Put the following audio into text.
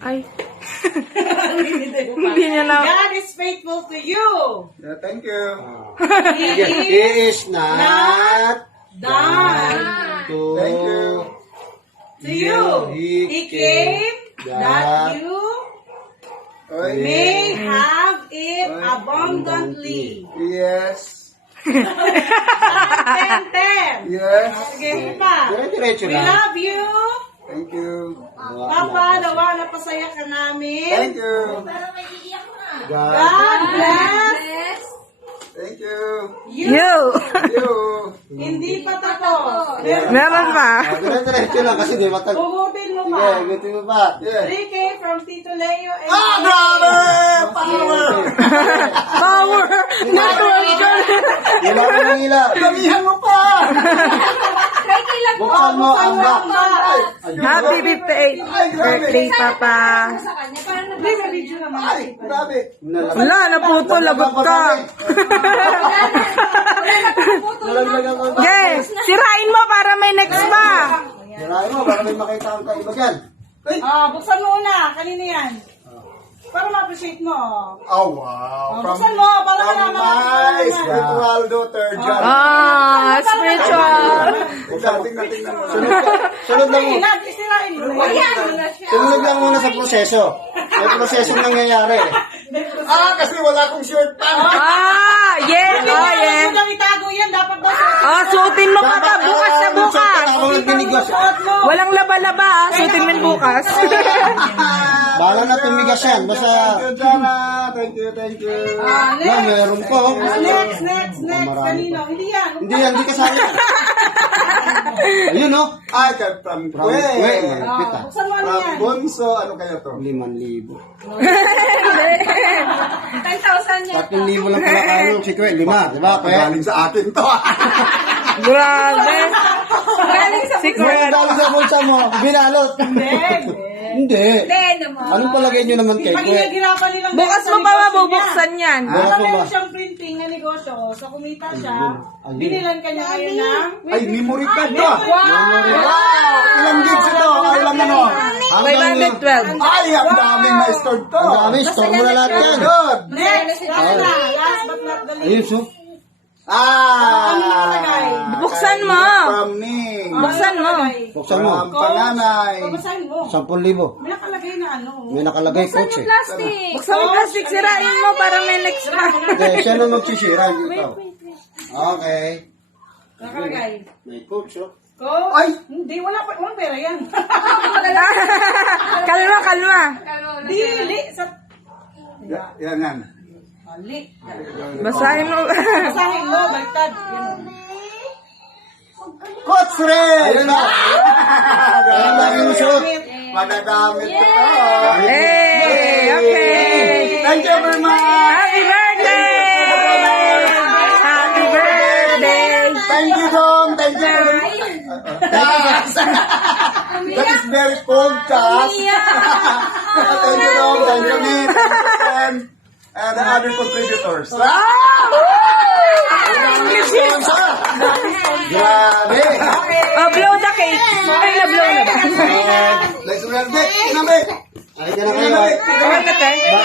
Ay. Hindi niya na. God is faithful to you. Yeah, thank you. He is not Done Thank you. to you. He came that you Oy. may have it abundantly. Yes. 10-10. Yes. Sige pa. Dire-diretso We lang. love you. Thank you. Papa, nawa napasaya ka namin. Thank you. God. God bless Thank you. you. You. You. Hindi pa tapos. Meron pa. Dire-diretso lang kasi di matag... Hugutin mo Sige, pa. gutin mo pa. Yeah. 3K from Tito Leo and Grabe! Power! Power. Network ka. Ilaw mo ng ilaw. Damihan mo pa! Buksan mo ang box. Happy 58th birthday, Papa. Hindi, may video naman. Ay, grabe. Wala, naputo. Lagot ka. Nalaglagan ko. Yes. Sirain mo para may next pa. Sirain mo, para may makita ang kaiba dyan. Buksan mo una. Kanina yan. Para ma-appreciate mo. Oh, wow. Buksan mo. Para From malaman my natin. spiritual daughter, John. Spiritual. Tingnan mo. Sunod lang muna. Isirain mo. Sunod lang muna sa proseso. May prosesong nangyayari. Kasi wala akong short pants. Yes. Oh, yes. Huwag kang itago yan. Dapat daw Suotin mo pa pa. Bukas na bukas. Ako nagdinigos. suot mo. Walang laba-laba. Suotin mo bukas. Bala na tumigas yan. Basta... Thank you, Jana. Thank you, thank you. Na, meron pa. Oh. Next. Marami Kanino? pa. Hindi yan. Hindi kasama yan. Ayun, no? Ay, from From Kwe. Kwe. Malapit ah. Buksan mo ano From yan. Bunso. Ano kaya to? 5,000. 10,000 yan. 3,000 lang pala kayo si Kwe. 5, diba? Kwe? Galing sa akin to. Grabe. Kung galing sa bulsa mo, binalot. Hindi. Anong palagay nyo naman kay Kwe? Pag-inagirapan nilang Bukas mo pa mabubuksan yan. Bukas mo ba? Meron siyang printing na negosyo. So, kumita siya. Binilan ka niya ngayon ng... Ay, memory card to. Wow! Ilang gigs ito? Ilang ano? 512. Ay, ang daming na-stored to. Ang dami, store mo na lahat yan. Good. Next! Last but not the Ayun, least. so. Ano nakalagay? Buksan mo. From me. Buksan mo. Buksan mo. From panganay. Babasahin mo. 10,000. May nakalagay na ano. May nakalagay coach eh. Buksan mo plastic. Sirain mo para may next pa. Hindi, siya na magsisira, hindi ikaw. Okay. Nakalagay. May coach, oh. Ko? Ay! Hindi, walang pera yan. Kalma. Dili. Sa... Yan. Dili. Basahin mo. Basahin mo, baliktad. Yan. Coach Ray! Ayun na. Ayun na yung shoot. Magagamit ko to. Hey, okay. Thank you very much. Happy birthday! Happy birthday! Thank you, Dom. Thank you. That is very cold, Cass. Thank you, Dom. Thank you, Nick. Thank you, Sam. And the other contributors. Grabe. Blow the cake. Ay, na-blow na ba? Let's wear it. Kinamit. Ay, ka na kayo. Okay na tayo.